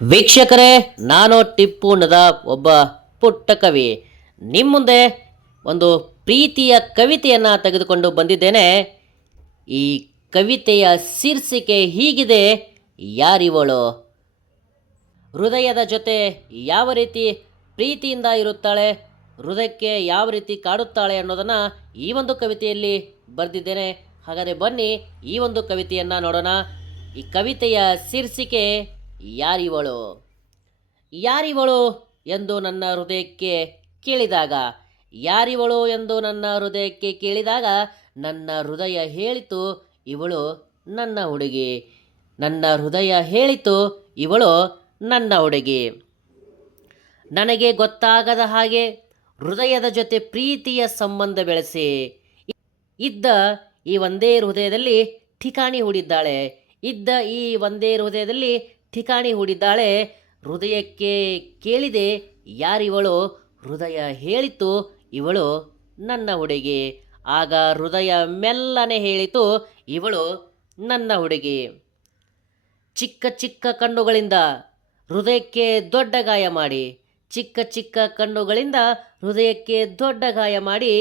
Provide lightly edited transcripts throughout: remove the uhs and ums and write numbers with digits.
ವೀಕ್ಷಕರೇ, ನಾನು ಟಿಪ್ಪು ನದಾಫ್, ಒಬ್ಬ ಪುಟ್ಟ ಕವಿ. ನಿಮ್ಮ ಮುಂದೆ ಒಂದು ಪ್ರೀತಿಯ ಕವಿತೆಯನ್ನು ತೆಗೆದುಕೊಂಡು ಬಂದಿದ್ದೇನೆ. ಈ ಕವಿತೆಯ ಶೀರ್ಷಿಕೆ ಹೀಗಿದೆ: ಯಾರಿವಳು? ಹೃದಯದ ಜೊತೆ ಯಾವ ರೀತಿ ಪ್ರೀತಿಯಿಂದ ಇರುತ್ತಾಳೆ, ಹೃದಯಕ್ಕೆ ಯಾವ ರೀತಿ ಕಾಡುತ್ತಾಳೆ ಅನ್ನೋದನ್ನು ಈ ಒಂದು ಕವಿತೆಯಲ್ಲಿ ಬರೆದಿದ್ದೇನೆ. ಹಾಗಾದರೆ ಬನ್ನಿ ಈ ಒಂದು ಕವಿತೆಯನ್ನು ನೋಡೋಣ. ಈ ಕವಿತೆಯ ಶೀರ್ಷಿಕೆ ಯಾರಿವಳು? ಯಾರಿವಳು ಎಂದು ನನ್ನ ಹೃದಯಕ್ಕೆ ಕೇಳಿದಾಗ, ಯಾರಿವಳು ಎಂದು ನನ್ನ ಹೃದಯಕ್ಕೆ ಕೇಳಿದಾಗ ನನ್ನ ಹೃದಯ ಹೇಳಿತು, ಇವಳು ನನ್ನ ಹುಡುಗಿ. ನನ್ನ ಹೃದಯ ಹೇಳಿತು, ಇವಳು ನನ್ನ ಹುಡುಗಿ. ನನಗೆ ಗೊತ್ತಾಗದ ಹಾಗೆ ಹೃದಯದ ಜೊತೆ ಪ್ರೀತಿಯ ಸಂಬಂಧ ಬೆಳೆಸಿ ಇದ್ದ ಈ ಒಂದೇ ಹೃದಯದಲ್ಲಿ ಠಿಕಾಣಿ ಹೂಡಿದ್ದಾಳೆ. ಇದ್ದ ಈ ಒಂದೇ ಹೃದಯದಲ್ಲಿ ಠಿಕಾಣಿ ಹೂಡಿದ್ದಾಳೆ. ಹೃದಯಕ್ಕೆ ಕೇಳಿದೆ, ಯಾರಿವಳು? ಹೃದಯ ಹೇಳಿತು, ಇವಳು ನನ್ನ ಹುಡುಗಿ. ಆಗ ಹೃದಯ ಮೆಲ್ಲನೆ ಹೇಳಿತು, ಇವಳು ನನ್ನ ಹುಡುಗಿ. ಚಿಕ್ಕ ಚಿಕ್ಕ ಕಣ್ಣುಗಳಿಂದ ಹೃದಯಕ್ಕೆ ದೊಡ್ಡ ಗಾಯ ಮಾಡಿ, ಚಿಕ್ಕ ಚಿಕ್ಕ ಕಣ್ಣುಗಳಿಂದ ಹೃದಯಕ್ಕೆ ದೊಡ್ಡ ಗಾಯ ಮಾಡಿ,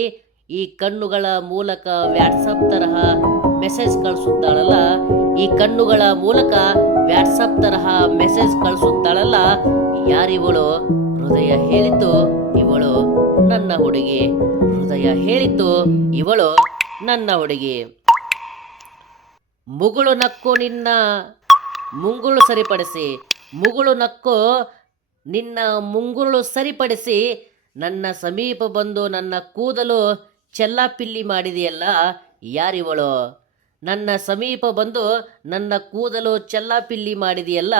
ಈ ಕಣ್ಣುಗಳ ಮೂಲಕ ವ್ಯಾಟ್ಸಪ್ ತರಹ ಮೆಸೇಜ್ ಕಳಿಸುತ್ತಾಳಲ್ಲ, ಈ ಕಣ್ಣುಗಳ ಮೂಲಕ ವ್ಯಾಟ್ಸಪ್ ತರಹ ಮೆಸೇಜ್ ಕಳಿಸುತ್ತಾಳಲ್ಲ, ಯಾರಿವಳು? ಹೃದಯ ಹೇಳಿತು, ಇವಳು ನನ್ನ ಹುಡುಗಿ. ಹೃದಯ ಹೇಳಿತು, ಇವಳು ನನ್ನ ಹುಡುಗಿ. ಮುಗುಳು ನಕ್ಕು ನಿನ್ನ ಮುಂಗುಳು ಸರಿಪಡಿಸಿ, ಮುಗುಳು ನಕ್ಕು ನಿನ್ನ ಮುಂಗುರುಳು ಸರಿಪಡಿಸಿ, ನನ್ನ ಸಮೀಪ ಬಂದು ನನ್ನ ಕೂದಲು ಚೆಲ್ಲಾಪಿಲ್ಲಿ ಮಾಡಿದೆಯಲ್ಲ, ಯಾರಿವಳು? ನನ್ನ ಸಮೀಪ ಬಂದು ನನ್ನ ಕೂದಲು ಚೆಲ್ಲಾಪಿಲ್ಲಿ ಮಾಡಿದೆಯಲ್ಲ,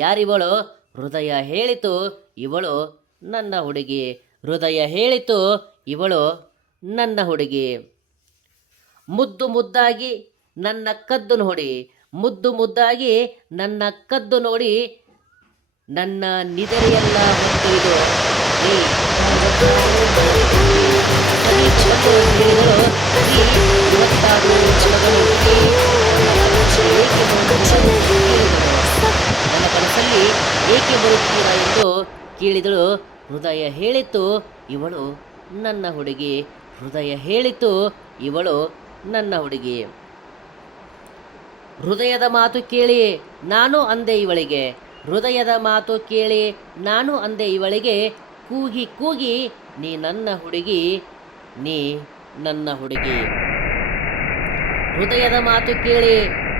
ಯಾರಿವಳು? ಹೃದಯ ಹೇಳಿತು, ಇವಳು ನನ್ನ ಹುಡುಗಿ. ಹೃದಯ ಹೇಳಿತು, ಇವಳು ನನ್ನ ಹುಡುಗಿ. ಮುದ್ದು ಮುದ್ದಾಗಿ ನನ್ನ ಕದ್ದು ನೋಡಿ, ಮುದ್ದು ಮುದ್ದಾಗಿ ನನ್ನ ಕದ್ದು ನೋಡಿ, ನನ್ನ ನಿದರೆಯೆಲ್ಲ ಹೊತ್ತೊಯ್ದು ನನ್ನ ಕನಸಲ್ಲಿ ಏಕೆ ಬರುತ್ತೀರಾ ಎಂದು ಕೇಳಿದಳು. ಹೃದಯ ಹೇಳಿತು, ಇವಳು ನನ್ನ ಹುಡುಗಿ. ಹೃದಯ ಹೇಳಿತು, ಇವಳು ನನ್ನ ಹುಡುಗಿ. ಹೃದಯದ ಮಾತು ಕೇಳಿ ನಾನು ಅಂದೆ ಇವಳಿಗೆ, ಹೃದಯದ ಮಾತು ಕೇಳಿ ನಾನು ಅಂದೆ ಇವಳಿಗೆ, ಕೂಗಿ ಕೂಗಿ ನೀ ನನ್ನ ಹುಡುಗಿ, ನೀ ನನ್ನ ಹುಡುಗಿ. ಹೃದಯದ ಮಾತು ಕೇಳಿ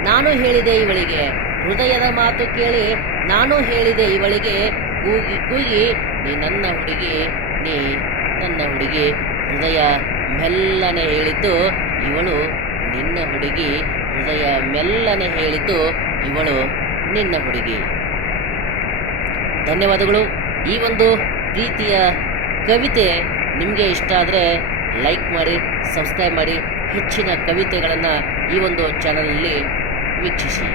ನಾನು ಹೇಳಿದೆ ಇವಳಿಗೆ, ಹೃದಯದ ಮಾತು ಕೇಳಿ ನಾನು ಹೇಳಿದೆ ಇವಳಿಗೆ, ಕೂಗಿ ಕೂಗಿ ನೀ ನನ್ನ ಹುಡುಗಿ, ನೀ ನನ್ನ ಹುಡುಗಿ. ಹೃದಯ ಮೆಲ್ಲನೆ ಹೇಳಿತು, ಇವಳು ನಿನ್ನ ಹುಡುಗಿ. ಹೃದಯ ಮೆಲ್ಲನೆ ಹೇಳಿತು, ಇವಳು ನಿನ್ನ ಹುಡುಗಿ. ಧನ್ಯವಾದಗಳು. ಈ ಒಂದು ಪ್ರೀತಿಯ ಕವಿತೆ ನಿಮಗೆ ಇಷ್ಟ ಆದರೆ ಲೈಕ್ ಮಾಡಿ, ಸಬ್ಸ್ಕ್ರೈಬ್ ಮಾಡಿ. ಹೆಚ್ಚಿನ ಕವಿತೆಗಳನ್ನು ಈ ಒಂದು ಚಾನಲಲ್ಲಿ ವೀಕ್ಷಿಸಿ.